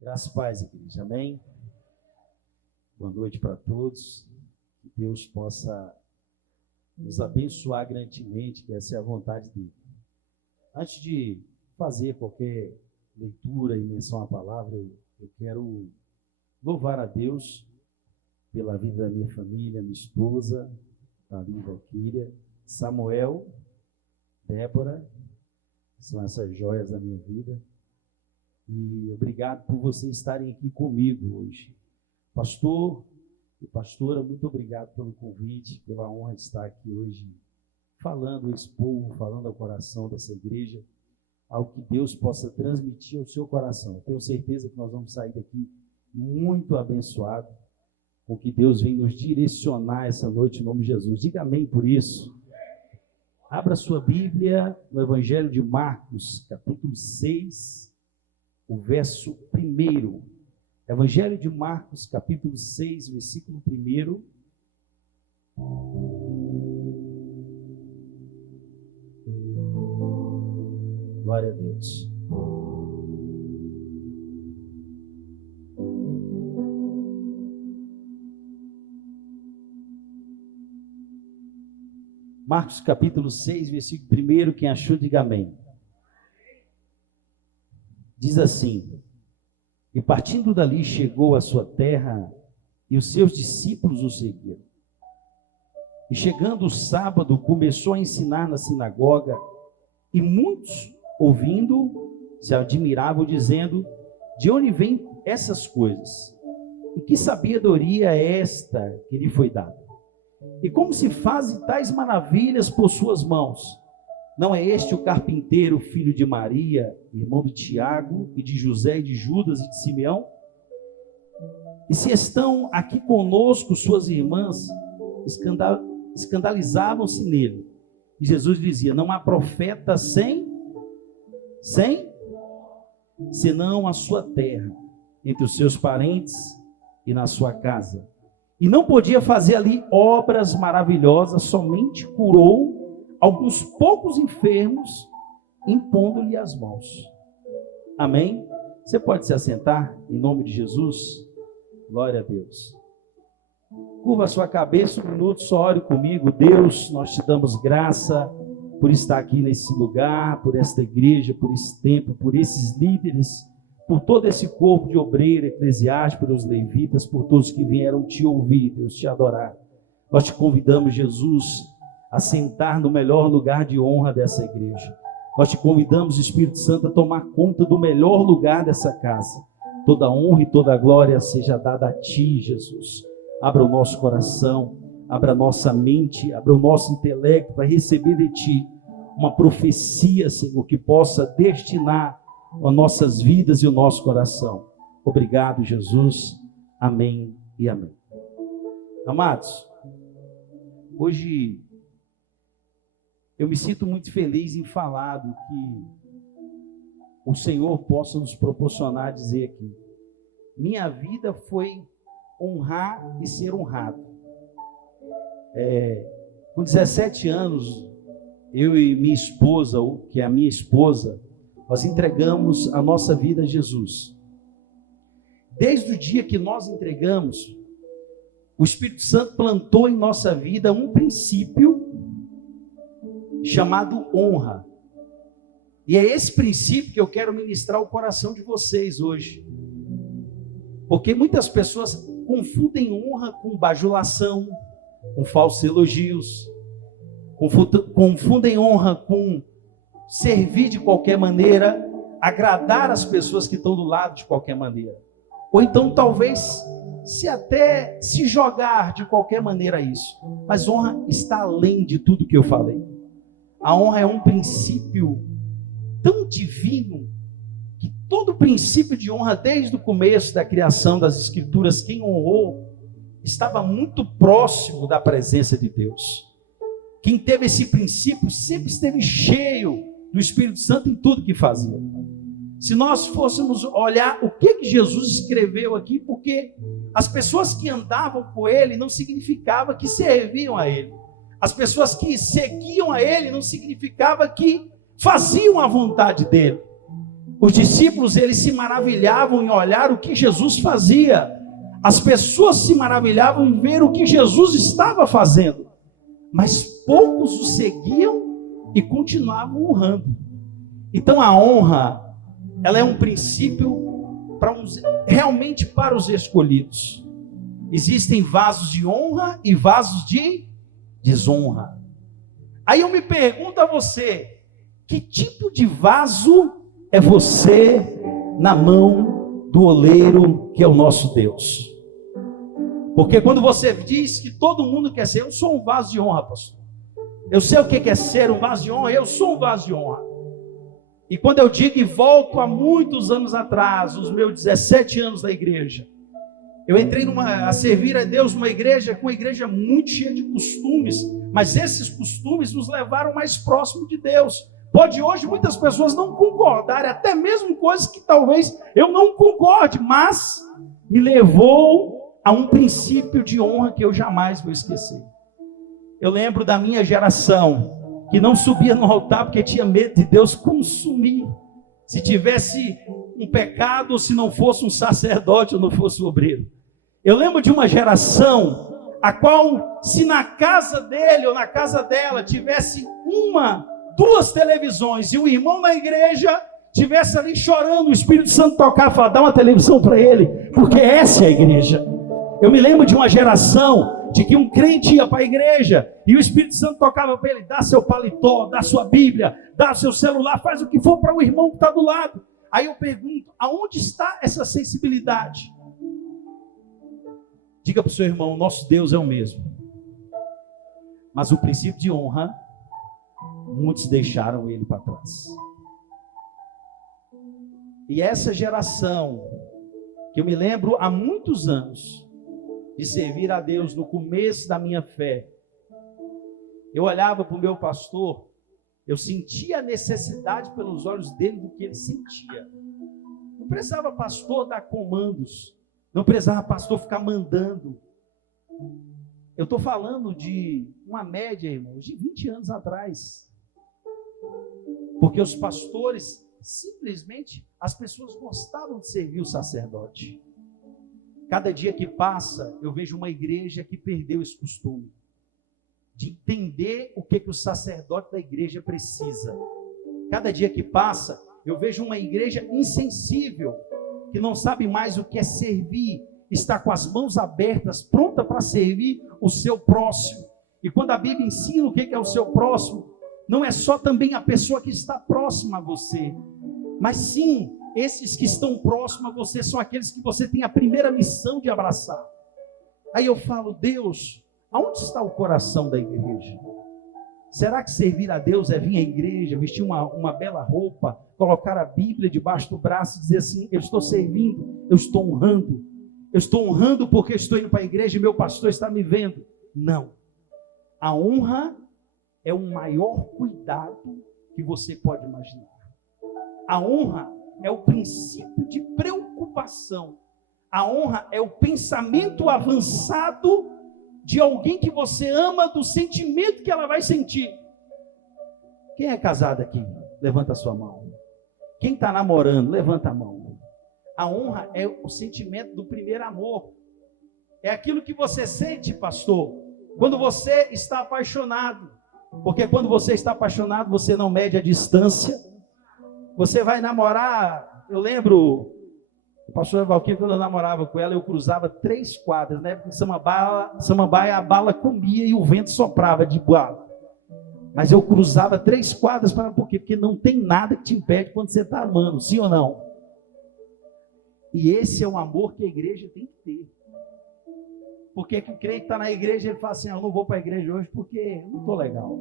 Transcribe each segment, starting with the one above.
Graças e paz, igreja. Amém? Boa noite para todos. Que Deus possa nos abençoar grandemente, que essa é a vontade dele. Antes de fazer qualquer leitura e menção à palavra, eu quero louvar a Deus pela vida da minha família, minha esposa, Thalia, Valquíria, Samuel, Débora, são essas joias da minha vida. E obrigado por vocês estarem aqui comigo hoje. Pastor e pastora, muito obrigado pelo convite, pela honra de estar aqui hoje falando a esse povo, falando ao coração dessa igreja, algo que Deus possa transmitir ao seu coração. Eu tenho certeza que nós vamos sair daqui muito abençoados, com que Deus vem nos direcionar essa noite em nome de Jesus. Diga amém por isso. Abra sua Bíblia no Evangelho de Marcos, capítulo 6, o verso 1. Evangelho de Marcos, capítulo 6, versículo 1. Glória a Deus. Marcos, capítulo 6, versículo 1. Quem achou, diga amém. Diz assim: e partindo dali chegou à sua terra, e os seus discípulos o seguiram. E chegando o sábado, começou a ensinar na sinagoga, e muitos, ouvindo, se admiravam, dizendo: de onde vêm essas coisas? E que sabedoria é esta que lhe foi dada? E como se fazem tais maravilhas por suas mãos? Não é este o carpinteiro, filho de Maria, irmão de Tiago, e de José, e de Judas, e de Simeão? E se estão aqui conosco suas irmãs, escandalizavam-se nele. E Jesus dizia: não há profeta senão a sua terra, entre os seus parentes e na sua casa. E não podia fazer ali obras maravilhosas, somente curou alguns poucos enfermos, impondo-lhe as mãos. Amém? Você pode se assentar em nome de Jesus? Glória a Deus. Curva a sua cabeça um minuto, só ore comigo. Deus, nós te damos graça por estar aqui nesse lugar, por esta igreja, por esse tempo, por esses líderes, por todo esse corpo de obreiro, eclesiástico, pelos levitas, por todos que vieram te ouvir, Deus, te adorar. Nós te convidamos, Jesus, a sentar no melhor lugar de honra dessa igreja. Nós te convidamos, Espírito Santo, a tomar conta do melhor lugar dessa casa. Toda honra e toda glória seja dada a ti, Jesus. Abra o nosso coração, abra a nossa mente, abra o nosso intelecto para receber de ti uma profecia, Senhor, que possa destinar as nossas vidas e o nosso coração. Obrigado, Jesus. Amém e amém. Amados, hoje eu me sinto muito feliz em falar do que o Senhor possa nos proporcionar dizer aqui. Minha vida foi honrar e ser honrado. Com 17 anos, eu e minha esposa, que é a minha esposa, nós entregamos a nossa vida a Jesus. Desde o dia que nós entregamos, o Espírito Santo plantou em nossa vida um princípio chamado honra. E é esse princípio que eu quero ministrar ao coração de vocês hoje. Porque muitas pessoas confundem honra com bajulação, com falsos elogios, confundem honra com servir de qualquer maneira, agradar as pessoas que estão do lado de qualquer maneira. Ou então talvez se jogar de qualquer maneira a isso. Mas honra está além de tudo que eu falei. A honra é um princípio tão divino, que todo princípio de honra, desde o começo da criação das Escrituras, quem honrou, estava muito próximo da presença de Deus. Quem teve esse princípio sempre esteve cheio do Espírito Santo em tudo que fazia. Se nós fôssemos olhar o que Jesus escreveu aqui, porque as pessoas que andavam com ele não significava que serviam a ele. As pessoas que seguiam a ele não significava que faziam a vontade dele. Os discípulos, eles se maravilhavam em olhar o que Jesus fazia. As pessoas se maravilhavam em ver o que Jesus estava fazendo. Mas poucos o seguiam e continuavam honrando. Então a honra, ela é um princípio realmente para os escolhidos. Existem vasos de honra e vasos de desonra. Aí eu me pergunto a você, que tipo de vaso é você na mão do oleiro que é o nosso Deus? Porque quando você diz que todo mundo quer ser, eu sou um vaso de honra, pastor. Eu sei o que é ser um vaso de honra, eu sou um vaso de honra. E quando eu digo e volto a muitos anos atrás, os meus 17 anos na igreja, eu entrei a servir a Deus numa igreja, com uma igreja muito cheia de costumes, mas esses costumes nos levaram mais próximo de Deus. Pode hoje muitas pessoas não concordarem, até mesmo coisas que talvez eu não concorde, mas me levou a um princípio de honra que eu jamais vou esquecer. Eu lembro da minha geração, que não subia no altar porque tinha medo de Deus consumir. Se tivesse um pecado, ou se não fosse um sacerdote, ou não fosse um obreiro. Eu lembro de uma geração a qual, se na casa dele ou na casa dela tivesse duas televisões e o irmão na igreja tivesse ali chorando, o Espírito Santo tocava e falava, dá uma televisão para ele, porque essa é a igreja. Eu me lembro de uma geração de que um crente ia para a igreja e o Espírito Santo tocava para ele, dá seu paletó, dá sua Bíblia, dá seu celular, faz o que for para o irmão que está do lado. Aí eu pergunto, aonde está essa sensibilidade? Diga para o seu irmão, nosso Deus é o mesmo. Mas o princípio de honra, muitos deixaram ele para trás. E essa geração, que eu me lembro há muitos anos, de servir a Deus no começo da minha fé, eu olhava para o meu pastor, eu sentia a necessidade pelos olhos dele do que ele sentia. Não precisava pastor dar comandos, não precisava pastor ficar mandando. Eu estou falando de uma média, irmãos, de 20 anos atrás. Porque os pastores, simplesmente, as pessoas gostavam de servir o sacerdote. Cada dia que passa, eu vejo uma igreja que perdeu esse costume de entender o que o sacerdote da igreja precisa. Cada dia que passa, eu vejo uma igreja insensível, que não sabe mais o que é servir, está com as mãos abertas, pronta para servir o seu próximo. E quando a Bíblia ensina o que é o seu próximo, não é só também a pessoa que está próxima a você, mas sim, esses que estão próximos a você são aqueles que você tem a primeira missão de abraçar. Aí eu falo, Deus, aonde está o coração da igreja? Será que servir a Deus é vir à igreja, vestir uma bela roupa, colocar a Bíblia debaixo do braço e dizer assim, eu estou servindo, eu estou honrando porque estou indo para a igreja e meu pastor está me vendo? Não. A honra é o maior cuidado que você pode imaginar. A honra é o princípio de preocupação. A honra é o pensamento avançado de alguém que você ama, do sentimento que ela vai sentir. Quem é casado aqui? Levanta a sua mão. Quem está namorando? Levanta a mão. A honra é o sentimento do primeiro amor. É aquilo que você sente, pastor, quando você está apaixonado. Porque quando você está apaixonado, você não mede a distância. Você vai namorar, eu lembro, o pastor Valquírio, quando eu namorava com ela, eu cruzava 3 quadras, né? Porque Samambaia, a bala comia e o vento soprava de bala. Mas eu cruzava 3 quadras, por quê? Porque não tem nada que te impede quando você está amando, sim ou não? E esse é o amor que a igreja tem que ter. Porque que o crente está na igreja, ele fala assim, eu não vou para a igreja hoje porque eu não estou legal.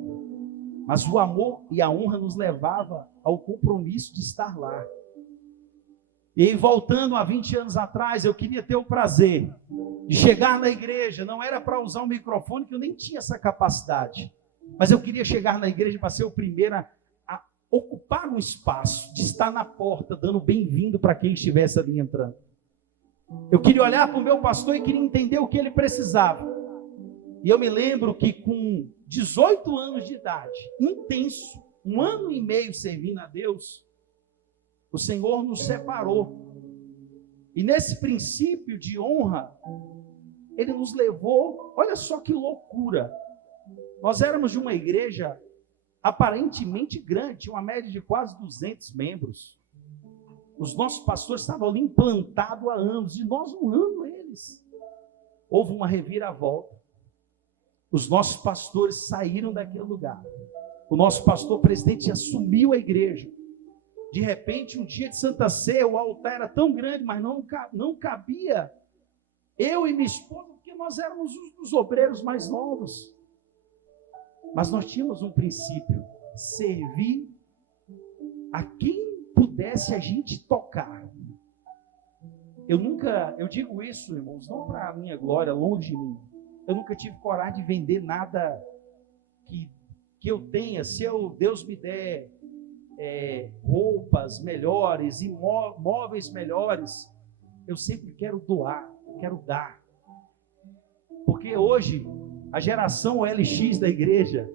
Mas o amor e a honra nos levava ao compromisso de estar lá. E voltando a 20 anos atrás, eu queria ter o prazer de chegar na igreja, não era para usar um microfone, que eu nem tinha essa capacidade, mas eu queria chegar na igreja para ser o primeiro a ocupar um espaço, de estar na porta, dando bem-vindo para quem estivesse ali entrando. Eu queria olhar para o meu pastor e queria entender o que ele precisava. E eu me lembro que com 18 anos de idade, intenso, 1 ano e meio servindo a Deus, O Senhor nos separou. E nesse princípio de honra, Ele nos levou, olha só que loucura. Nós éramos de uma igreja aparentemente grande, tinha uma média de quase 200 membros. Os nossos pastores estavam ali implantados há anos, e nós honrando eles. Houve uma reviravolta. Os nossos pastores saíram daquele lugar. O nosso pastor presidente assumiu a igreja. De repente, um dia de Santa Ceia, o altar era tão grande, mas não cabia eu e minha esposa, porque nós éramos os obreiros mais novos. Mas nós tínhamos um princípio: servir a quem pudesse a gente tocar. Eu digo isso, irmãos, não para a minha glória, longe de mim. Eu nunca tive coragem de vender nada que eu tenha. Se Deus me der roupas melhores, móveis melhores, eu sempre quero doar, quero dar. Porque hoje, a geração LX da igreja,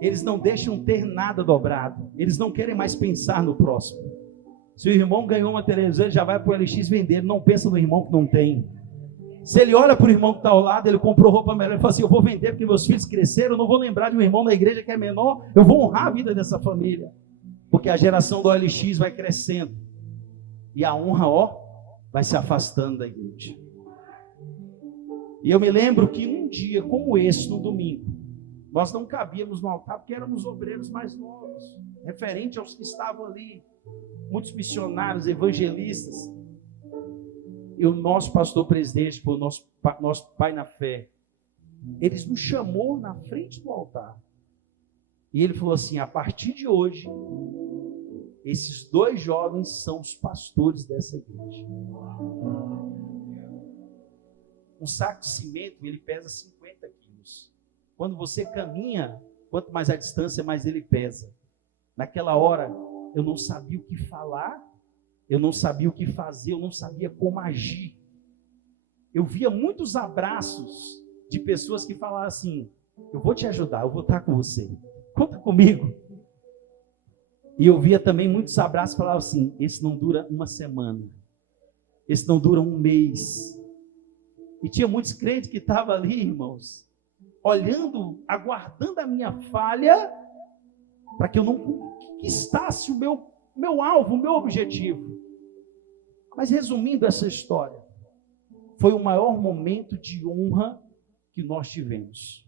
eles não deixam ter nada dobrado. Eles não querem mais pensar no próximo. Se o irmão ganhou uma televisão, ele já vai para o LX vender. Ele não pensa no irmão que não tem. Se ele olha para o irmão que está ao lado, ele comprou roupa melhor, ele fala assim: eu vou vender porque meus filhos cresceram, eu não vou lembrar de um irmão da igreja que é menor, eu vou honrar a vida dessa família. Porque a geração do OLX vai crescendo. E a honra, vai se afastando da igreja. E eu me lembro que num dia como esse, no domingo, nós não cabíamos no altar, porque éramos obreiros mais novos, referente aos que estavam ali, muitos missionários, evangelistas. E o nosso pastor presidente, o nosso pai na fé, ele nos chamou na frente do altar. E ele falou assim: a partir de hoje, esses 2 jovens são os pastores dessa igreja. Um saco de cimento, ele pesa 50 quilos. Quando você caminha, quanto mais a distância, mais ele pesa. Naquela hora, eu não sabia o que falar, eu não sabia o que fazer, eu não sabia como agir. Eu via muitos abraços de pessoas que falavam assim: eu vou te ajudar, eu vou estar com você, conta comigo. E eu via também muitos abraços que falavam assim: esse não dura uma semana, esse não dura um mês. E tinha muitos crentes que estavam ali, irmãos, olhando, aguardando a minha falha, para que eu não conquistasse o meu alvo, o meu objetivo. Mas resumindo essa história, foi o maior momento de honra que nós tivemos.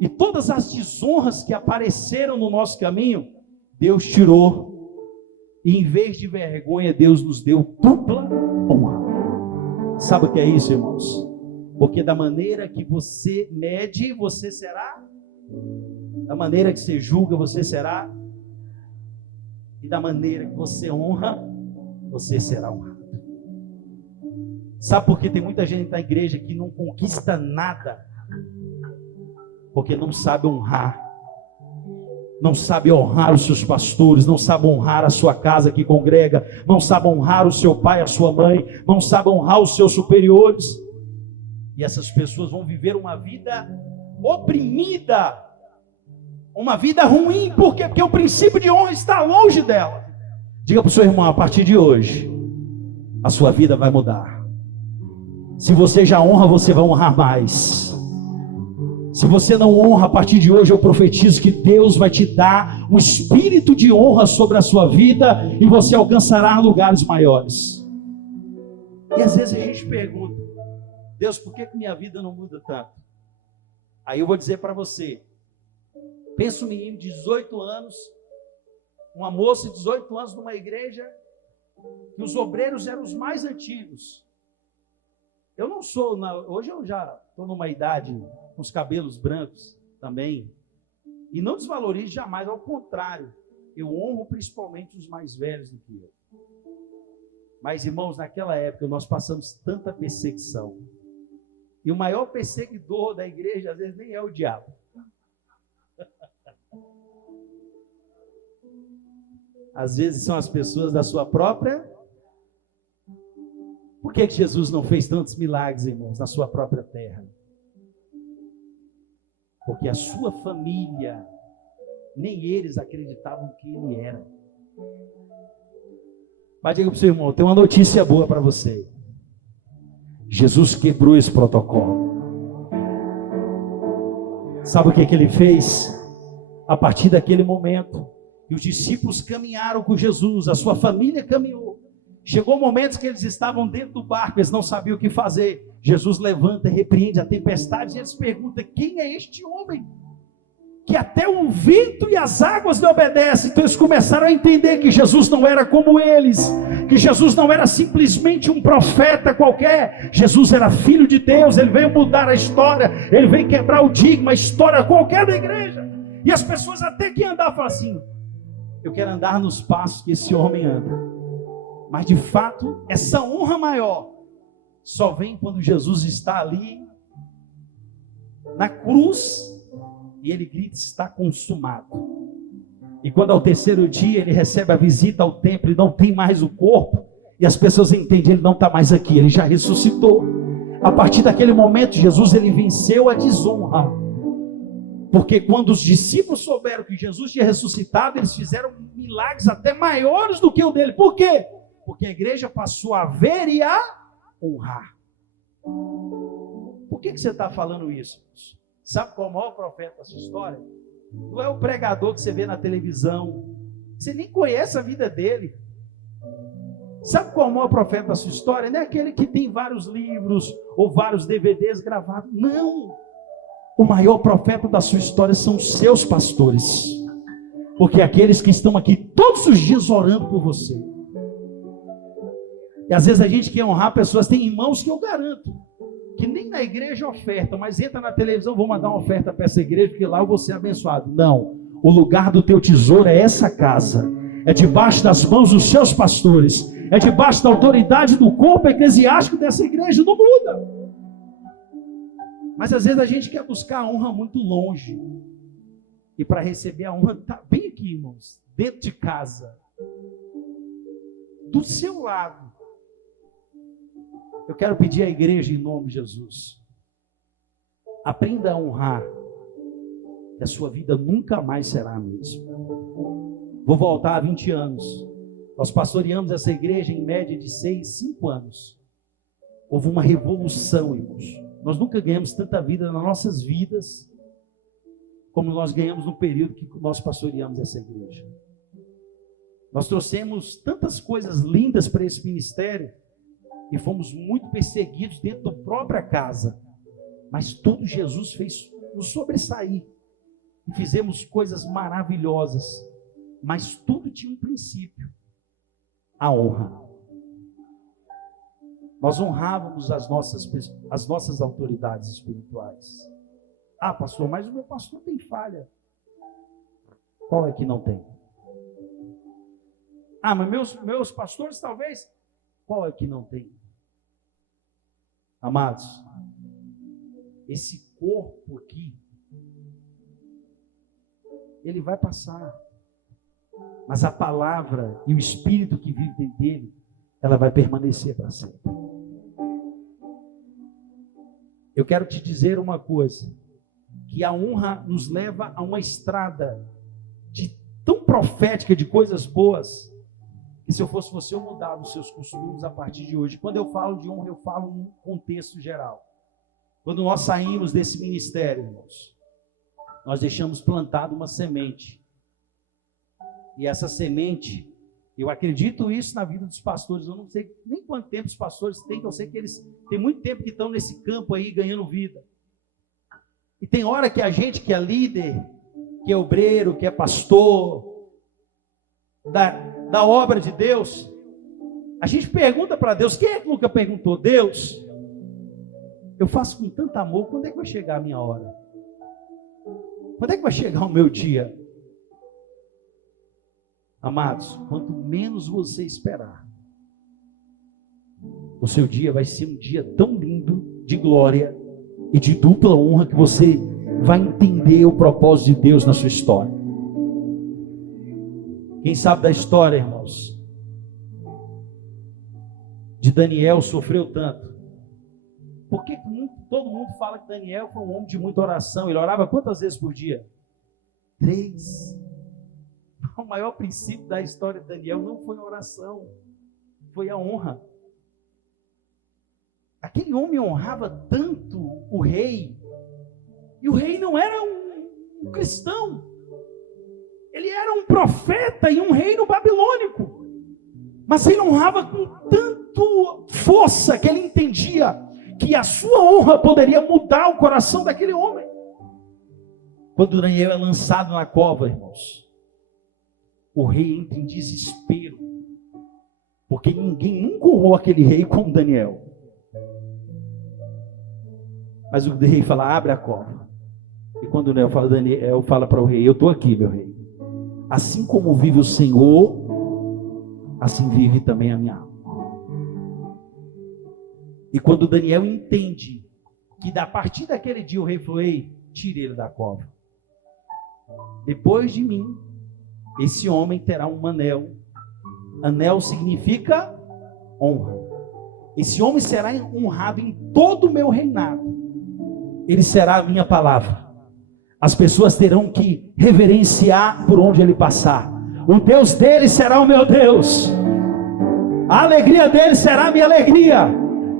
E todas as desonras que apareceram no nosso caminho, Deus tirou. E em vez de vergonha, Deus nos deu dupla honra. Sabe o que é isso, irmãos? Porque da maneira que você mede, você será. Da maneira que você julga, você será. E da maneira que você honra, você será honrado. Sabe por que tem muita gente na igreja que não conquista nada? Porque não sabe honrar. Não sabe honrar os seus pastores, não sabe honrar a sua casa que congrega, não sabe honrar o seu pai, a sua mãe, não sabe honrar os seus superiores. E essas pessoas vão viver uma vida oprimida, uma vida ruim. Por quê? Porque o princípio de honra está longe dela. Diga para o seu irmão: a partir de hoje, a sua vida vai mudar. Se você já honra, você vai honrar mais. Se você não honra, a partir de hoje eu profetizo que Deus vai te dar um espírito de honra sobre a sua vida e você alcançará lugares maiores. E às vezes a gente pergunta: Deus, por que minha vida não muda tanto? Aí eu vou dizer para você: pensa um menino de 18 anos, uma moça de 18 anos numa igreja que os obreiros eram os mais antigos. Eu não sou, hoje eu já estou numa idade com os cabelos brancos também, e não desvalorizo jamais, ao contrário, eu honro principalmente os mais velhos do que eu. Mas, irmãos, naquela época nós passamos tanta perseguição, e o maior perseguidor da igreja às vezes nem é o diabo. Às vezes são as pessoas da sua própria. Por que Jesus não fez tantos milagres, irmãos, na sua própria terra? Porque a sua família, nem eles acreditavam que ele era. Mas diga para o seu irmão, tem uma notícia boa para você. Jesus quebrou esse protocolo. Sabe o que ele fez? A partir daquele momento, e os discípulos caminharam com Jesus, a sua família caminhou. Chegou momentos que eles estavam dentro do barco, eles não sabiam o que fazer. Jesus levanta e repreende a tempestade, e eles perguntam: quem é este homem? Que até o vento e as águas lhe obedecem. Então eles começaram a entender que Jesus não era como eles, que Jesus não era simplesmente um profeta qualquer. Jesus era filho de Deus, ele veio mudar a história, ele veio quebrar o digma, a história qualquer da igreja. E as pessoas até que andavam falam assim: eu quero andar nos passos que esse homem anda. Mas de fato, essa honra maior só vem quando Jesus está ali na cruz e ele grita: está consumado. E quando ao terceiro dia ele recebe a visita ao templo e não tem mais o corpo, e as pessoas entendem: ele não está mais aqui, ele já ressuscitou. A partir daquele momento, Jesus ele venceu a desonra. Porque quando os discípulos souberam que Jesus tinha ressuscitado, eles fizeram milagres até maiores do que o dele. Por quê? Porque a igreja passou a ver e a honrar. Por que você está falando isso? Sabe qual é o maior profeta dessa história? Não é o pregador que você vê na televisão. Você nem conhece a vida dele. Sabe qual é o maior profeta da sua história? Não é aquele que tem vários livros ou vários DVDs gravados. Não. O maior profeta da sua história são os seus pastores. Porque aqueles que estão aqui todos os dias orando por você. E às vezes a gente quer honrar pessoas. Tem irmãos que eu garanto que nem na igreja oferta, mas entra na televisão: vou mandar uma oferta para essa igreja, porque lá eu vou ser abençoado. Não, o lugar do teu tesouro é essa casa, é debaixo das mãos dos seus pastores, é debaixo da autoridade do corpo eclesiástico dessa igreja. Não muda. Mas às vezes a gente quer buscar a honra muito longe, e para receber a honra está bem aqui, irmãos, dentro de casa, do seu lado. Eu quero pedir à igreja, em nome de Jesus, aprenda a honrar, que a sua vida nunca mais será a mesma. Vou voltar há 20 anos. Nós pastoreamos essa igreja em média de 5 anos. Houve uma revolução, irmãos. Nós nunca ganhamos tanta vida nas nossas vidas como nós ganhamos no período que nós pastoreamos essa igreja. Nós trouxemos tantas coisas lindas para esse ministério, e fomos muito perseguidos dentro da própria casa, mas tudo Jesus fez nos sobressair, e fizemos coisas maravilhosas, mas tudo tinha um princípio: a honra. Nós honrávamos as nossas autoridades espirituais. Ah, pastor, mas o meu pastor tem falha. Qual é que não tem? Ah, mas meus pastores talvez. Qual é que não tem? Amados, esse corpo aqui, ele vai passar, mas a palavra e o Espírito que vive dentro dele, ela vai permanecer para sempre. Eu quero te dizer uma coisa, que a honra nos leva a uma estrada tão profética de coisas boas, que se eu fosse você, eu mudava os seus costumes a partir de hoje. Quando eu falo de honra, eu falo num contexto geral. Quando nós saímos desse ministério, irmãos, nós deixamos plantada uma semente. E essa semente, eu acredito isso na vida dos pastores. Eu não sei nem quanto tempo os pastores têm, que eu sei que eles têm muito tempo que estão nesse campo aí, ganhando vida. E tem hora que a gente que é líder, que é obreiro, que é pastor da obra de Deus, a gente pergunta para Deus. Quem é que nunca perguntou? Deus, eu faço com tanto amor, quando é que vai chegar a minha hora? Quando é que vai chegar o meu dia? Amados, quanto menos você esperar, o seu dia vai ser um dia tão lindo, de glória e de dupla honra, que você vai entender o propósito de Deus na sua história. Quem sabe da história, irmãos, de Daniel sofreu tanto? Por que todo mundo fala que Daniel foi um homem de muita oração? Ele orava quantas vezes por dia? 3. O maior princípio da história de Daniel não foi a oração. foi a honra. Aquele homem honrava tanto o rei, e o rei não era um cristão, ele era um profeta e um reino babilônico, mas ele honrava com tanto força que ele entendia que a sua honra poderia mudar o coração daquele homem. Quando Daniel é lançado na cova, irmãos, o rei entra em desespero, porque ninguém nunca honrou aquele rei como Daniel. Mas o rei fala: abre a cova. E quando Daniel fala para o rei: eu estou aqui, meu rei. Assim como vive o Senhor, assim vive também a minha alma. E quando Daniel entende que a partir daquele dia o rei falou: ei, tire ele da cova. Depois de mim, esse homem terá um anel. Anel significa honra. Esse homem será honrado em todo o meu reinado. Ele será a minha palavra. As pessoas terão que reverenciar por onde ele passar. O Deus dele será o meu Deus. A alegria dele será a minha alegria.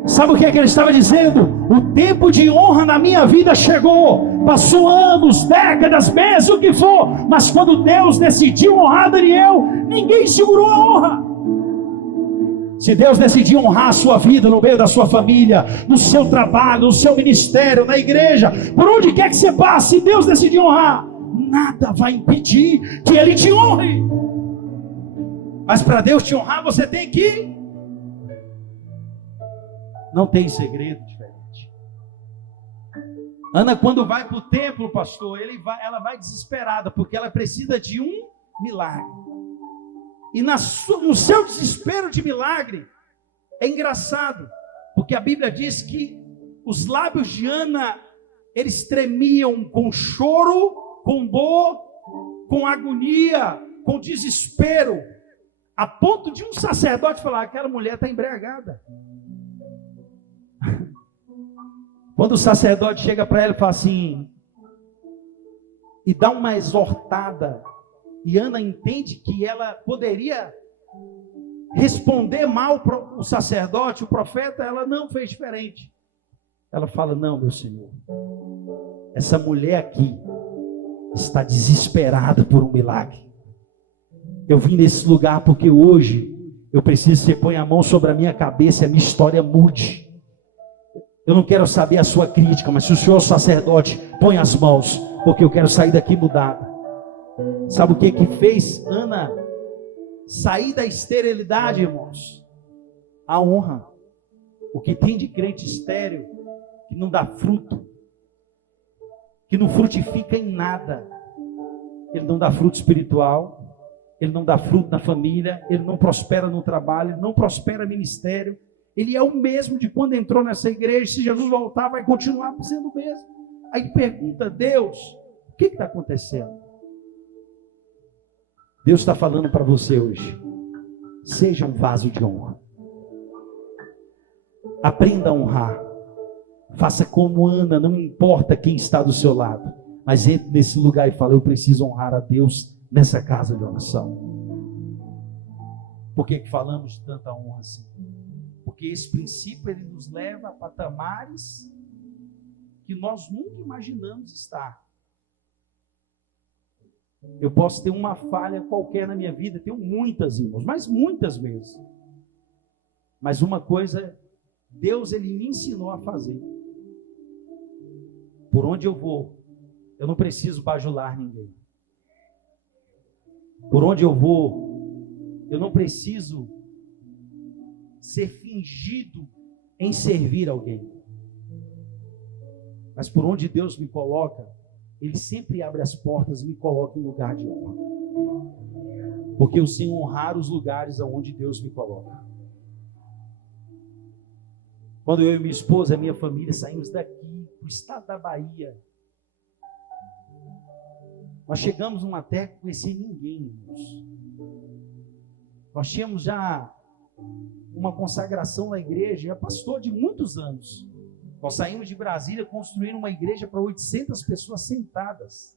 Sabe o que é que ele estava dizendo? O tempo de honra na minha vida chegou. Passou anos, décadas, meses, o que for. Mas quando Deus decidiu honrar Daniel, ninguém segurou a honra. Se Deus decidir honrar a sua vida no meio da sua família, no seu trabalho, no seu ministério, na igreja, por onde quer que você passe, se Deus decidir honrar, nada vai impedir que Ele te honre. Mas para Deus te honrar, você tem que... Não tem segredo diferente. Ana, quando vai para o templo, pastor, ela vai desesperada, porque ela precisa de um milagre. E no seu desespero de milagre, é engraçado, porque a Bíblia diz que os lábios de Ana, eles tremiam com choro, com dor, com agonia, com desespero, a ponto de um sacerdote falar: aquela mulher está embriagada. Quando o sacerdote chega para ela e fala assim, e dá uma exortada, e Ana entende que ela poderia responder mal para o sacerdote, o profeta, ela não fez diferente. Ela fala: não, meu Senhor, essa mulher aqui está desesperada por um milagre. Eu vim nesse lugar porque hoje eu preciso que você ponha a mão sobre a minha cabeça e a minha história mude. Eu não quero saber a sua crítica, mas se o senhor sacerdote, põe as mãos, porque eu quero sair daqui mudada. Sabe o que fez Ana sair da esterilidade, irmãos? A honra. O que tem de crente estéril, que não dá fruto, que não frutifica em nada. Ele não dá fruto espiritual, ele não dá fruto na família, ele não prospera no trabalho, ele não prospera no ministério. Ele é o mesmo de quando entrou nessa igreja. Se Jesus voltar, vai continuar sendo o mesmo. Aí pergunta: Deus, o que está acontecendo? Deus está falando para você hoje: seja um vaso de honra. Aprenda a honrar. Faça como Ana, não importa quem está do seu lado, mas entre nesse lugar e fala: eu preciso honrar a Deus nessa casa de oração. Por que falamos de tanta honra assim? Porque esse princípio, ele nos leva a patamares que nós nunca imaginamos estar. Eu posso ter uma falha qualquer na minha vida, tenho muitas, irmãos, mas muitas mesmo. Mas uma coisa, Deus, ele me ensinou a fazer. Por onde eu vou, eu não preciso bajular ninguém. Por onde eu vou, eu não preciso ser fingido em servir alguém. Mas por onde Deus me coloca, Ele sempre abre as portas e me coloca em lugar de honra. Porque eu sei honrar os lugares aonde Deus me coloca. Quando eu e minha esposa e minha família saímos daqui para o estado da Bahia, nós chegamos numa terra que não conhecia ninguém, irmãos. Nós tínhamos já uma consagração na igreja, já pastor de muitos anos. Nós saímos de Brasília construindo uma igreja para 800 pessoas sentadas.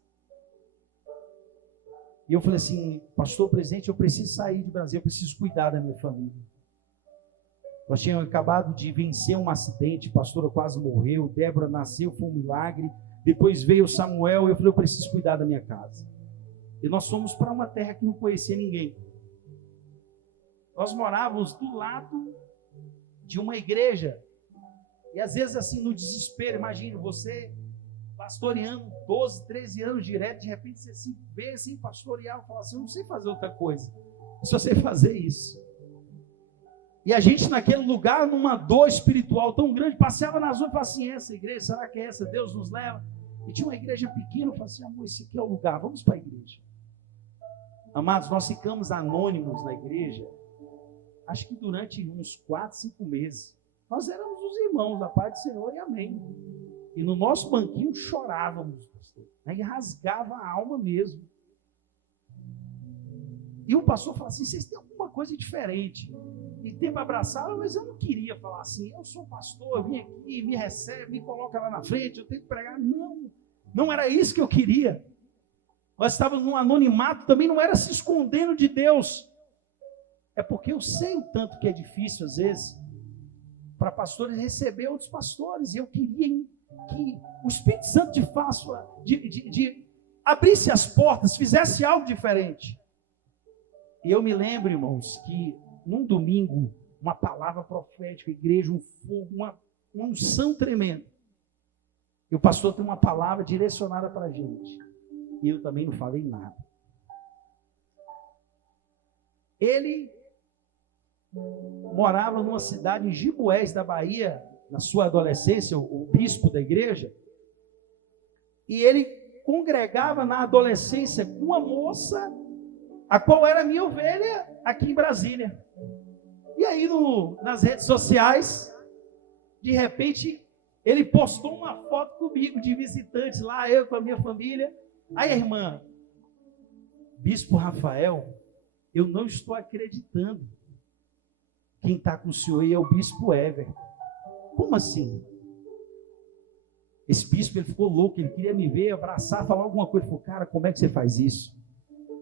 E eu falei assim: pastor presidente, eu preciso sair de Brasília, eu preciso cuidar da minha família. Nós tínhamos acabado de vencer um acidente, a pastora quase morreu, Débora nasceu, foi um milagre. Depois veio Samuel e eu falei, eu preciso cuidar da minha casa. E nós fomos para uma terra que não conhecia ninguém. Nós morávamos do lado de uma igreja. E às vezes assim, no desespero, imagine você pastoreando 12, 13 anos direto, de repente você se vê assim, pastorear, e fala assim, eu não sei fazer outra coisa, só sei fazer isso. E a gente naquele lugar, numa dor espiritual tão grande, passeava nas ruas e falava assim, essa igreja, será que é essa? Deus nos leva. E tinha uma igreja pequena, eu falava assim, amor, esse aqui é o lugar, vamos para a igreja. Amados, nós ficamos anônimos na igreja, acho que durante uns 4, 5 meses. Nós éramos os irmãos da paz do Senhor e amém. E no nosso banquinho chorávamos, pastor. Aí rasgava a alma mesmo. E o pastor falava assim, vocês têm alguma coisa diferente. E tempo abraçava, mas eu não queria falar assim, eu sou pastor, eu vim aqui, me recebe, me coloca lá na frente, eu tenho que pregar. Não, não era isso que eu queria. Nós estávamos num anonimato, também não era se escondendo de Deus. É porque eu sei o tanto que é difícil, às vezes, para pastores receber outros pastores. E eu queria que o Espírito Santo de abrisse as portas, fizesse algo diferente. E eu me lembro, irmãos, que num domingo, uma palavra profética, igreja, um fogo, uma unção tremenda. E o pastor tem uma palavra direcionada para a gente. E eu também não falei nada. Ele morava numa cidade em Giboés da Bahia, na sua adolescência, o bispo da igreja, e ele congregava na adolescência com uma moça, a qual era minha ovelha aqui em Brasília. E aí nas redes sociais, de repente, ele postou uma foto comigo de visitantes lá, eu com a minha família. Aí a irmã, Bispo Rafael, eu não estou acreditando. Quem está com o senhor aí é o Bispo Ever. Como assim? Esse bispo, ele ficou louco, ele queria me ver, abraçar, falar alguma coisa. Ele falou, cara, como é que você faz isso?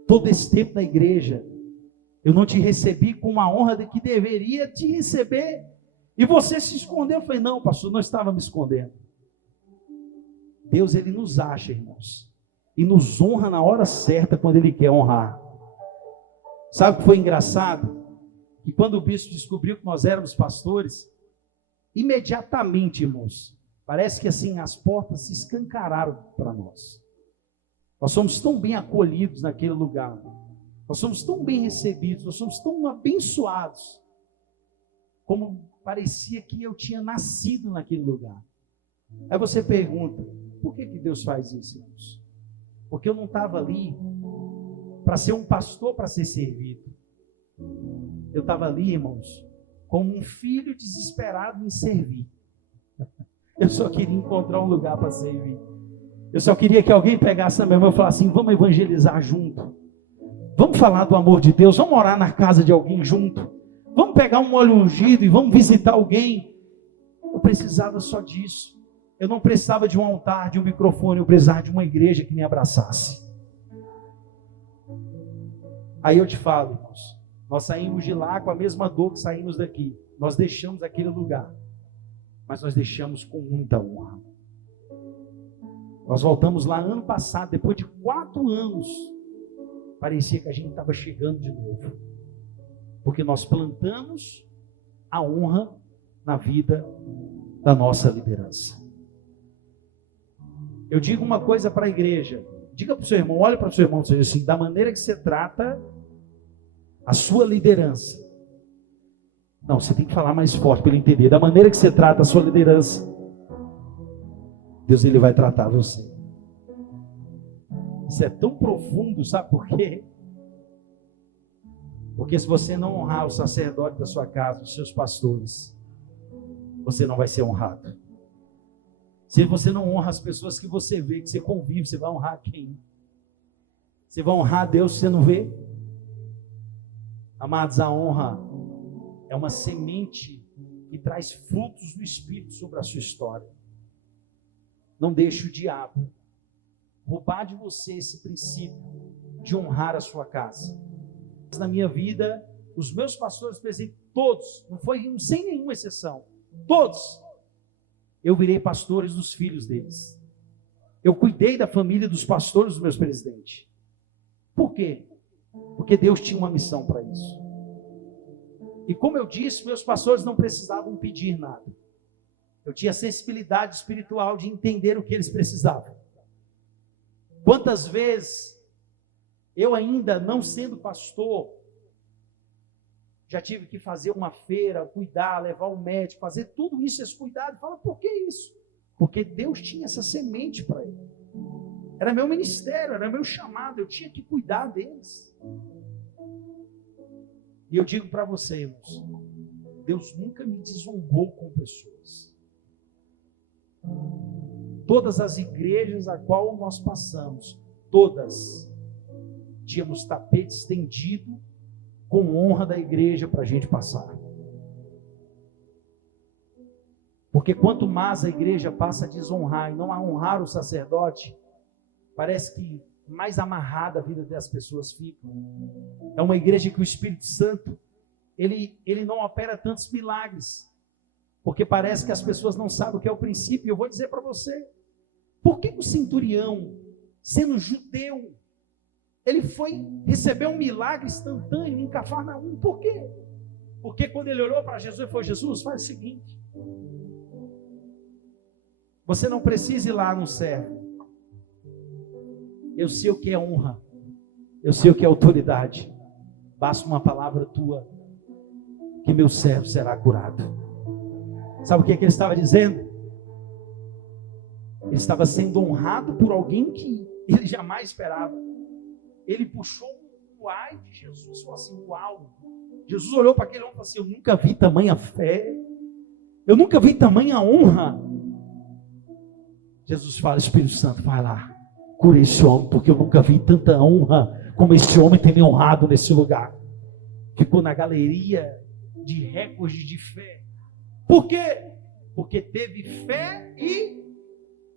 Todo esse tempo na igreja, eu não te recebi com a honra de que deveria te receber. E você se escondeu. Eu falei, não, pastor, não estava me escondendo. Deus, ele nos acha, irmãos. E nos honra na hora certa, quando ele quer honrar. Sabe o que foi engraçado? Que quando o bispo descobriu que nós éramos pastores, imediatamente, irmãos, parece que assim as portas se escancararam para nós. Nós somos tão bem acolhidos naquele lugar. Nós somos tão bem recebidos, nós somos tão abençoados, como parecia que eu tinha nascido naquele lugar. Aí você pergunta, por que Deus faz isso, irmãos? Porque eu não estava ali para ser um pastor, para ser servido. Eu estava ali, irmãos, como um filho desesperado em servir. Eu só queria encontrar um lugar para servir. Eu só queria que alguém pegasse na minha mão e falasse assim, vamos evangelizar junto. Vamos falar do amor de Deus, vamos orar na casa de alguém junto. Vamos pegar um óleo ungido e vamos visitar alguém. Eu precisava só disso. Eu não precisava de um altar, de um microfone, eu precisava de uma igreja que me abraçasse. Aí eu te falo, irmãos, nós saímos de lá com a mesma dor que saímos daqui. Nós deixamos aquele lugar, mas nós deixamos com muita honra. Nós voltamos lá ano passado, depois de 4 anos, parecia que a gente estava chegando de novo, porque nós plantamos a honra na vida da nossa liderança. Eu digo uma coisa para a igreja, diga para o seu irmão, olha para o seu irmão e diz assim, da maneira que você trata a sua liderança. Não, você tem que falar mais forte para ele entender. Da maneira que você trata a sua liderança, Deus, ele vai tratar você. Isso é tão profundo, sabe por quê? Porque se você não honrar o sacerdote da sua casa, os seus pastores, você não vai ser honrado. Se você não honra as pessoas que você vê, que você convive, você vai honrar quem? Você vai honrar Deus que você não vê? Amados, a honra é uma semente que traz frutos do Espírito sobre a sua história. Não deixe o diabo roubar de você esse princípio de honrar a sua casa. Na minha vida, os meus pastores, por exemplo, todos, não foi sem nenhuma exceção, todos, eu virei pastores dos filhos deles. Eu cuidei da família dos pastores dos meus presidentes. Por quê? Porque Deus tinha uma missão para isso. E como eu disse, meus pastores não precisavam pedir nada. Eu tinha sensibilidade espiritual de entender o que eles precisavam. Quantas vezes eu, ainda não sendo pastor, já tive que fazer uma feira, cuidar, levar um médico, fazer tudo isso, esse cuidado. Fala, por que isso? Porque Deus tinha essa semente para ele. Era meu ministério, era meu chamado, eu tinha que cuidar deles. E eu digo para você, irmãos, Deus nunca me desonrou com pessoas. Todas as igrejas a qual nós passamos, todas, tínhamos tapete estendido com honra da igreja para a gente passar. Porque quanto mais a igreja passa a desonrar e não a honrar o sacerdote, parece que mais amarrada a vida das pessoas fica. É uma igreja que o Espírito Santo, ele não opera tantos milagres, porque parece que as pessoas não sabem o que é o princípio. Eu vou dizer para você, por que o centurião, sendo judeu, ele recebeu um milagre instantâneo em Cafarnaum? Por quê? Porque quando ele olhou para Jesus, ele falou, Jesus, faz o seguinte, você não precisa ir lá no servo. Eu sei o que é honra, eu sei o que é autoridade. Basta uma palavra tua, que meu servo será curado. Sabe o que ele estava dizendo? Ele estava sendo honrado por alguém que ele jamais esperava. Ele puxou o ai de Jesus e falou assim, uau. Jesus olhou para aquele homem e falou assim, eu nunca vi tamanha fé, eu nunca vi tamanha honra. Jesus fala, Espírito Santo, vai lá, cura esse homem, porque eu nunca vi tanta honra como esse homem tem me honrado nesse lugar. Ficou na galeria de recordes de fé. Por quê? Porque teve fé e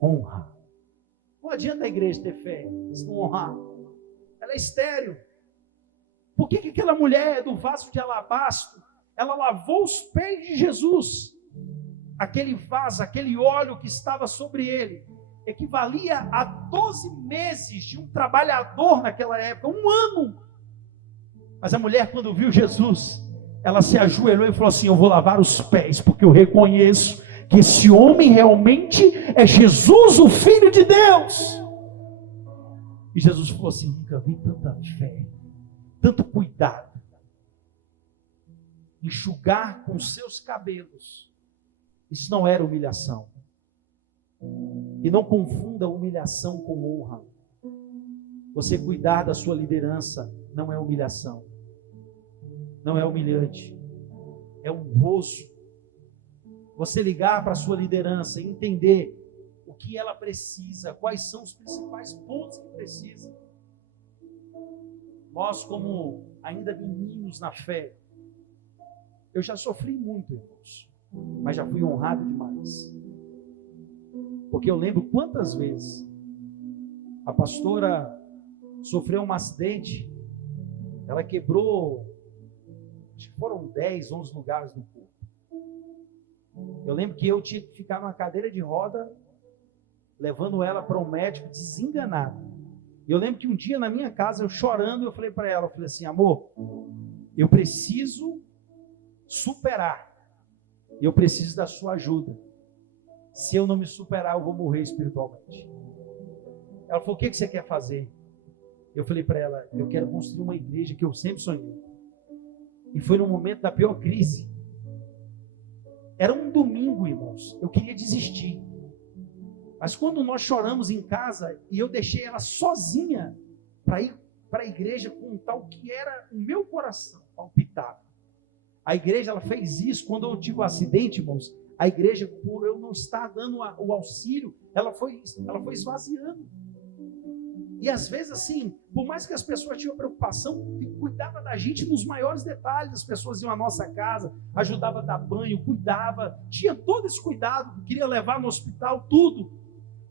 honra. Não adianta a igreja ter fé se não honrar. Ela é estéril. Por que aquela mulher do vaso de alabastro, ela lavou os pés de Jesus? Aquele vaso, aquele óleo que estava sobre ele, equivalia a 12 meses de um trabalhador naquela época, um ano. Mas a mulher, quando viu Jesus, ela se ajoelhou e falou assim, eu vou lavar os pés, porque eu reconheço que esse homem realmente é Jesus, o Filho de Deus. E Jesus falou assim, nunca vi tanta fé, tanto cuidado, enxugar com seus cabelos. Isso não era humilhação. E não confunda humilhação com honra. Você cuidar da sua liderança não é humilhação. Não é humilhante. É honroso. Você ligar para a sua liderança e entender o que ela precisa, quais são os principais pontos que precisa. Nós, como ainda meninos na fé, eu já sofri muito, irmãos, mas já fui honrado demais. Porque eu lembro quantas vezes a pastora sofreu um acidente, ela quebrou, acho que foram 10, 11 lugares no corpo. Eu lembro que eu tinha que ficar numa cadeira de roda, levando ela para um médico desenganado. E eu lembro que um dia na minha casa, eu chorando, eu falei para ela, eu falei assim, amor, eu preciso superar, eu preciso da sua ajuda. Se eu não me superar, eu vou morrer espiritualmente. Ela falou, o que você quer fazer? Eu falei para ela, eu quero construir uma igreja que eu sempre sonhei. E foi no momento da pior crise. Era um domingo, irmãos, eu queria desistir. Mas quando nós choramos em casa, e eu deixei ela sozinha para ir para a igreja contar o que era o meu coração palpitava. A igreja, ela fez isso quando eu tive um acidente, irmãos. A igreja, por eu não estar dando o auxílio, ela foi esvaziando. E às vezes assim, por mais que as pessoas tinham preocupação, cuidava da gente nos maiores detalhes. As pessoas iam à nossa casa, ajudava a dar banho, cuidava, tinha todo esse cuidado, queria levar no hospital, tudo.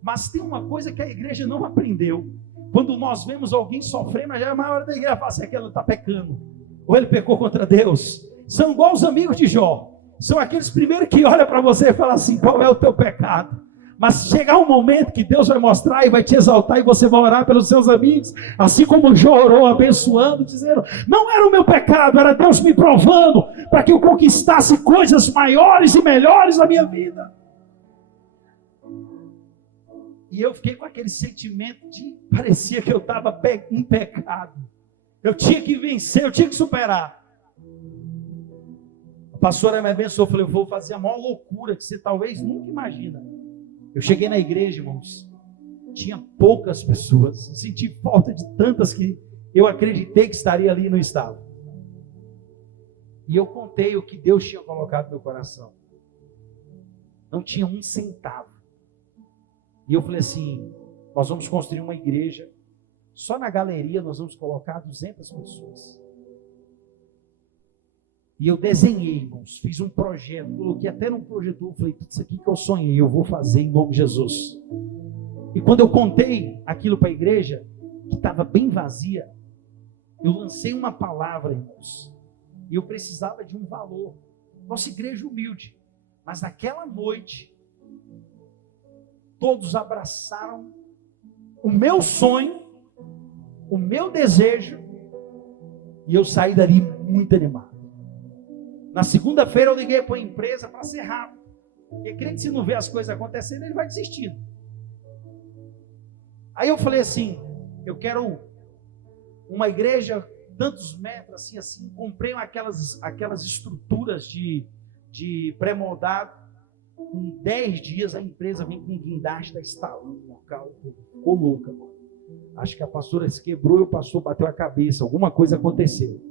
Mas tem uma coisa que a igreja não aprendeu. Quando nós vemos alguém sofrendo, a maior da igreja fala assim, aquele está pecando, ou ele pecou contra Deus. são igual os amigos de Jó. São aqueles primeiros que olham para você e falam assim: qual é o teu pecado? Mas chegar um momento que Deus vai mostrar e vai te exaltar, e você vai orar pelos seus amigos, assim como Jó orou, abençoando, dizendo: não era o meu pecado, era Deus me provando, para que eu conquistasse coisas maiores e melhores na minha vida. E eu fiquei com aquele sentimento de, parecia que eu estava em pecado. Eu tinha que vencer, eu tinha que superar. A pastora me abençoou, eu falei: eu vou fazer a maior loucura que você talvez nunca imagina. Eu cheguei na igreja, irmãos, tinha poucas pessoas, senti falta de tantas que eu acreditei que estaria ali e não estava. E eu contei o que Deus tinha colocado no meu coração. Não tinha um centavo. E eu falei assim: nós vamos construir uma igreja, só na galeria nós vamos colocar 200 pessoas. E eu desenhei, irmãos, fiz um projeto, coloquei até num projetor, falei: tudo isso aqui que eu sonhei, eu vou fazer em nome de Jesus. E quando eu contei aquilo para a igreja, que estava bem vazia, eu lancei uma palavra, irmãos, e eu precisava de um valor. Nossa igreja humilde, mas naquela noite, todos abraçaram o meu sonho, o meu desejo, e eu saí dali muito animado. Na segunda-feira eu liguei para a empresa para ser rápido. Porque crente, se não vê as coisas acontecendo, ele vai desistindo. Aí eu falei assim: eu quero uma igreja, tantos metros, assim. Comprei aquelas estruturas de pré-moldado. Em 10 dias a empresa vem com guindaste, está instalando no local. Ficou louca, mano. Acho que a pastora se quebrou e o pastor bateu a cabeça. Alguma coisa aconteceu.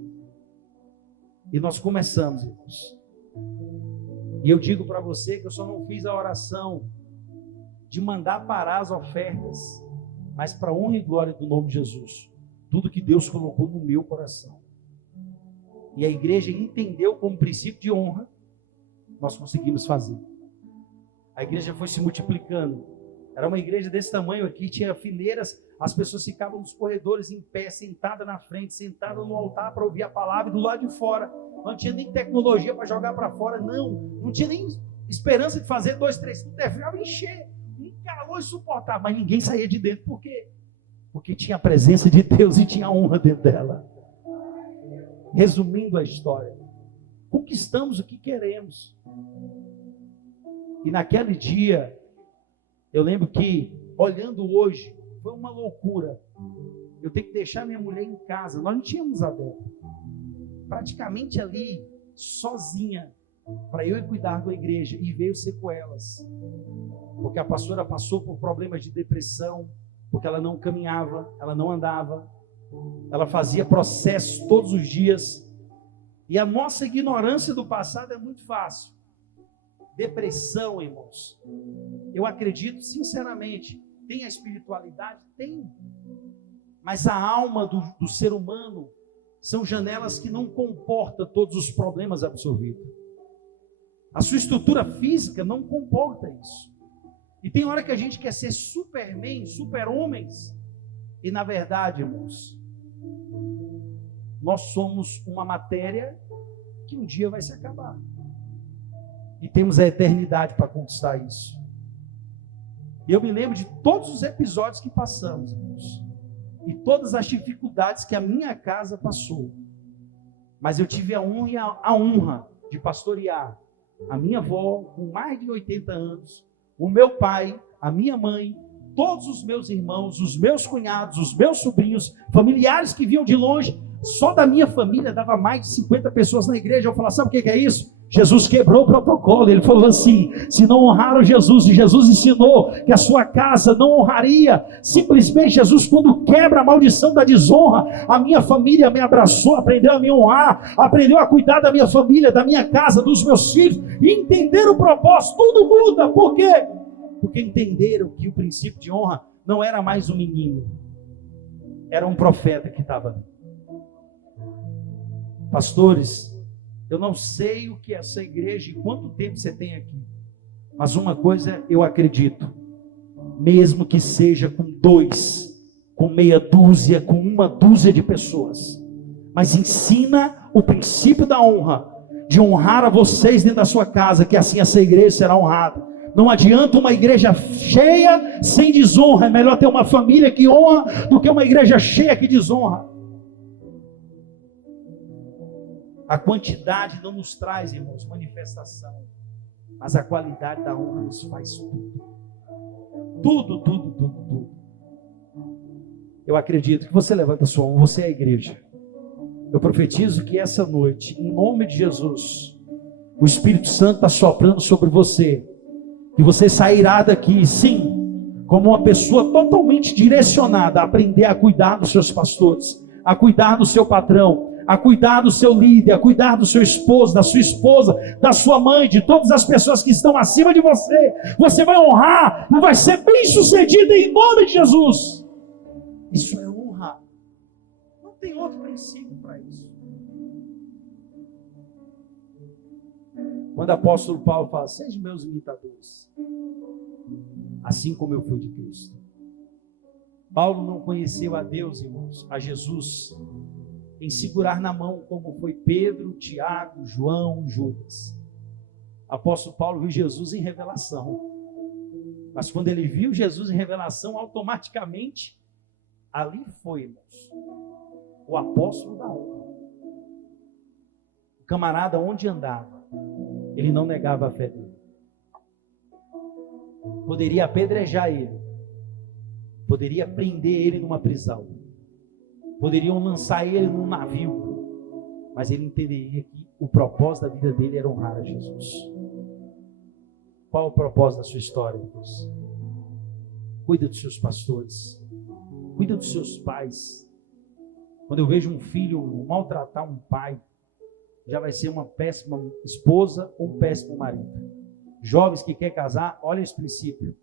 E nós começamos, irmãos. E eu digo para você que eu só não fiz a oração de mandar parar as ofertas, mas para a honra e glória do nome de Jesus. Tudo que Deus colocou no meu coração. E a igreja entendeu como princípio de honra, nós conseguimos fazer. A igreja foi se multiplicando. Era uma igreja desse tamanho aqui, tinha fileiras, as pessoas ficavam nos corredores em pé, sentadas na frente, sentadas no altar para ouvir a palavra, e do lado de fora. Não tinha nem tecnologia para jogar para fora, não tinha nem esperança de fazer 2, 3 cultos, ficava encher, um calor insuportável, mas ninguém saía de dentro. Por quê? Porque tinha a presença de Deus e tinha a honra dentro dela. Resumindo a história, conquistamos o que queremos. E naquele dia, eu lembro que, olhando hoje, foi uma loucura. Eu tenho que deixar minha mulher em casa. Nós não tínhamos a Débora. Praticamente ali, sozinha, para eu ir cuidar da igreja. E veio sequelas. Porque a pastora passou por problemas de depressão, porque ela não caminhava, ela não andava. Ela fazia processos todos os dias. E a nossa ignorância do passado é muito fácil. Depressão, irmãos, eu acredito sinceramente, tem a espiritualidade? Tem. Mas a alma do ser humano são janelas que não comportam todos os problemas absorvidos. A sua estrutura física não comporta isso. E tem hora que a gente quer ser superman, super-homens, e na verdade, irmãos, nós somos uma matéria que um dia vai se acabar. E temos a eternidade para conquistar isso. E eu me lembro de todos os episódios que passamos, irmãos, e todas as dificuldades que a minha casa passou. Mas eu tive a honra de pastorear a minha avó, com mais de 80 anos, o meu pai, a minha mãe, todos os meus irmãos, os meus cunhados, os meus sobrinhos, familiares que vinham de longe. Só da minha família dava mais de 50 pessoas na igreja. Eu falava: sabe o que é isso? Jesus quebrou o protocolo. Ele falou assim: se não honraram Jesus, e Jesus ensinou que a sua casa não honraria. Simplesmente Jesus, quando quebra a maldição da desonra, a minha família me abraçou, aprendeu a me honrar, aprendeu a cuidar da minha família, da minha casa, dos meus filhos, e entenderam o propósito. Tudo muda. Por quê? Porque entenderam que o princípio de honra não era mais um menino, era um profeta que estava ali. Pastores, eu não sei o que é essa igreja e quanto tempo você tem aqui, mas uma coisa eu acredito: mesmo que seja com 2, com meia dúzia, com uma dúzia de pessoas, mas ensina o princípio da honra, de honrar a vocês dentro da sua casa, que assim essa igreja será honrada. Não adianta uma igreja cheia sem desonra. É melhor ter uma família que honra do que uma igreja cheia que desonra. A quantidade não nos traz, irmãos, manifestação, mas a qualidade da honra nos faz tudo. Tudo. Eu acredito que você levanta a sua mão, você é a igreja. Eu profetizo que essa noite, em nome de Jesus, o Espírito Santo está soprando sobre você. E você sairá daqui, sim, como uma pessoa totalmente direcionada a aprender a cuidar dos seus pastores, a cuidar do seu patrão, a cuidar do seu líder, a cuidar do seu esposo, da sua esposa, da sua mãe, de todas as pessoas que estão acima de você. Você vai honrar e vai ser bem sucedido em nome de Jesus. Isso é honra. Não tem outro princípio para isso. Quando o apóstolo Paulo fala, sejam meus imitadores, assim como eu fui de Cristo. Paulo não conheceu a Deus, irmãos, a Jesus, em segurar na mão como foi Pedro, Tiago, João, Judas. O apóstolo Paulo viu Jesus em revelação. Mas quando ele viu Jesus em revelação, automaticamente, ali foi, irmãos, o apóstolo da honra. O camarada onde andava, ele não negava a fé dele. Poderia apedrejar ele, poderia prender ele numa prisão, poderiam lançar ele num navio, mas ele entenderia que o propósito da vida dele era honrar a Jesus. Qual o propósito da sua história, irmãos? Cuida dos seus pastores, cuida dos seus pais. Quando eu vejo um filho maltratar um pai, já vai ser uma péssima esposa ou um péssimo marido. Jovens que querem casar, olha esse princípio.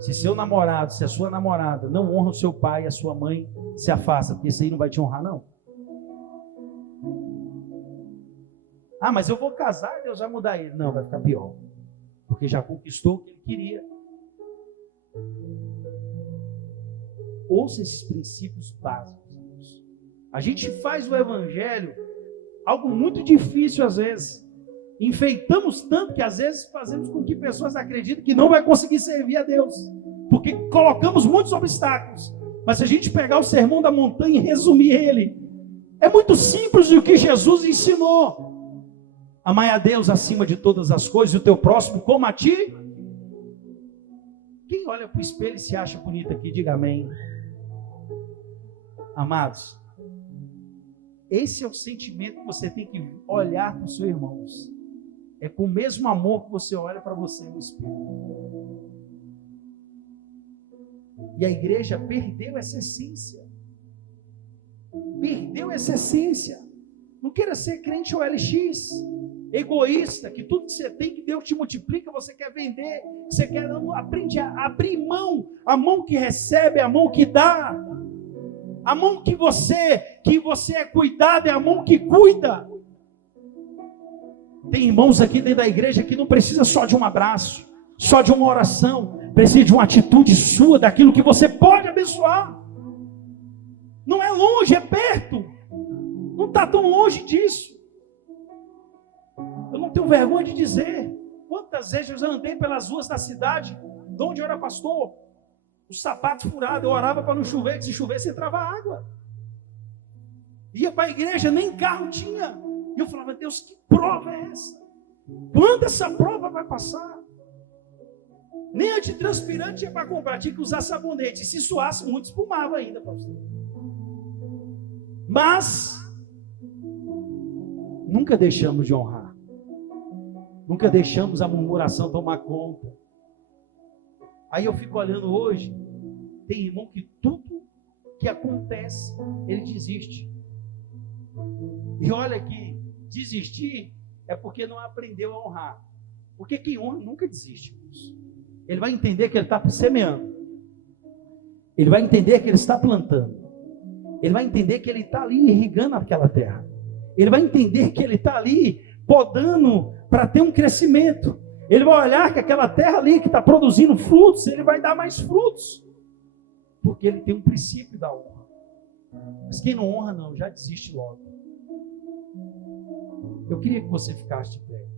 Se seu namorado, se a sua namorada não honra o seu pai e a sua mãe, se afasta, porque isso aí não vai te honrar, não. Ah, mas eu vou casar e Deus vai mudar ele. Não, vai ficar pior. Porque já conquistou o que ele queria. Ouça esses princípios básicos. A gente faz o evangelho algo muito difícil às vezes. Enfeitamos tanto que às vezes fazemos com que pessoas acreditem que não vai conseguir servir a Deus, porque colocamos muitos obstáculos. Mas se a gente pegar o sermão da montanha e resumir ele, é muito simples o que Jesus ensinou. Amai a Deus acima de todas as coisas e o teu próximo como a ti. Quem olha para o espelho e se acha bonito aqui, diga amém. Amados, esse é o sentimento que você tem que olhar para os seus irmãos. É com o mesmo amor que você olha para você no espelho. E a igreja perdeu essa essência. Perdeu essa essência. Não queira ser crente OLX, egoísta, que tudo que você tem, que Deus te multiplica, você quer vender, você quer, não, aprende a abrir mão, a mão que recebe, a mão que dá, a mão que você é cuidado, é a mão que cuida. Tem irmãos aqui dentro da igreja que não precisa só de um abraço, só de uma oração, precisa de uma atitude sua, daquilo que você pode abençoar. Não é longe, é perto. Não está tão longe disso. Eu não tenho vergonha de dizer. Quantas vezes eu já andei pelas ruas da cidade, de onde eu era pastor, os sapatos furados, eu orava para não chover, que se chovesse entrava água. Ia para a igreja, nem carro tinha. E eu falava, Deus, que prova é essa? Quando essa prova vai passar? Nem antitranspirante tinha para comprar, tinha que usar sabonete. E se suasse muito, espumava ainda, pastor. Mas nunca deixamos de honrar. Nunca deixamos a murmuração tomar conta. Aí eu fico olhando hoje, tem irmão que tudo que acontece, ele desiste. E olha que desistir é porque não aprendeu a honrar. Porque quem honra nunca desiste. Ele vai entender que ele está semeando. Ele vai entender que ele está plantando. Ele vai entender que ele está ali irrigando aquela terra. Ele vai entender que ele está ali podando para ter um crescimento. Ele vai olhar que aquela terra ali que está produzindo frutos, ele vai dar mais frutos. Porque ele tem um princípio da honra. Mas quem não honra não, já desiste logo. Eu queria que você ficasse de pé.